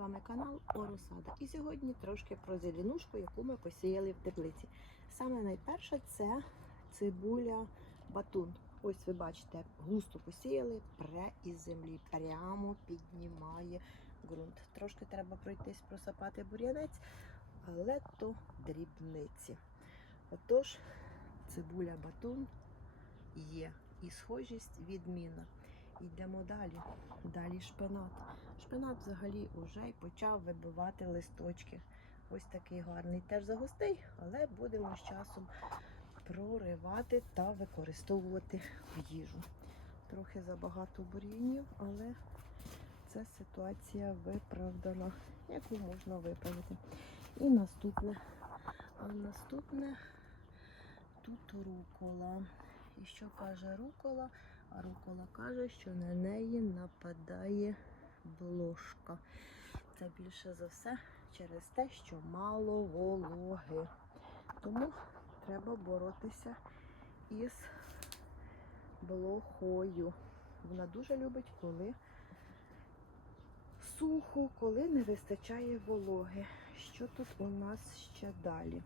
вами канал Оросада. І сьогодні трошки про зеленушку, яку ми посіяли в теплиці. Саме найперше це цибуля батун. Ось ви бачите, густо посіяли, пре із землі, прямо піднімає ґрунт. Трошки треба пройтись, просапати бур'янець, але то дрібниці. Отож, цибуля батун є і схожість відмінна. Йдемо далі. Далі шпинат. Шпинат взагалі вже й почав вибивати листочки. Ось такий гарний. Теж загустий, але будемо з часом проривати та використовувати в їжу. Трохи забагато бур'янів, але це ситуація виправдана, яку можна виправити. І наступне. А наступне тут рукола. І що каже рукола? Рукола каже, що на неї нападає блошка. Це більше за все через те, що мало вологи. Тому треба боротися із блохою. Вона дуже любить, коли сухо, коли не вистачає вологи. Що тут у нас ще далі?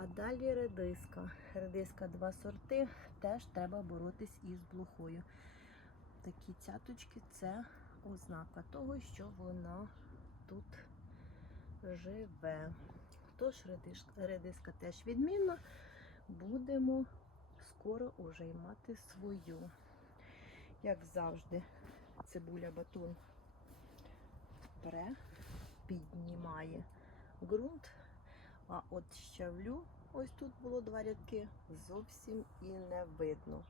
А далі редиска. Редиска два сорти. Теж треба боротись із блохою. Такі цяточки це ознака того, що вона тут живе. Тож редиска теж відмінна. Будемо скоро уже й мати свою. Як завжди, цибуля батун бере, піднімає ґрунт. А от щавлю, ось тут було два рядки, зовсім і не видно.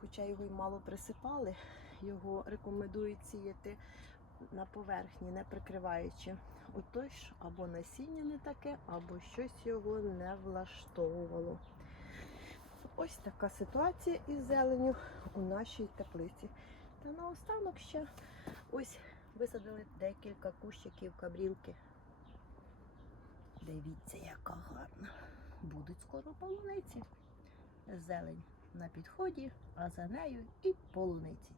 Хоча його й мало присипали, його рекомендують сіяти на поверхні, не прикриваючи. Отож, або насіння не таке, або щось його не влаштовувало. Ось така ситуація із зеленю у нашій теплиці. Та наостанок ще ось висадили декілька кущиків кабрілки. Дивіться, яка гарна. Будуть скоро полуниці. Зелень на підході, а за нею і полуниці.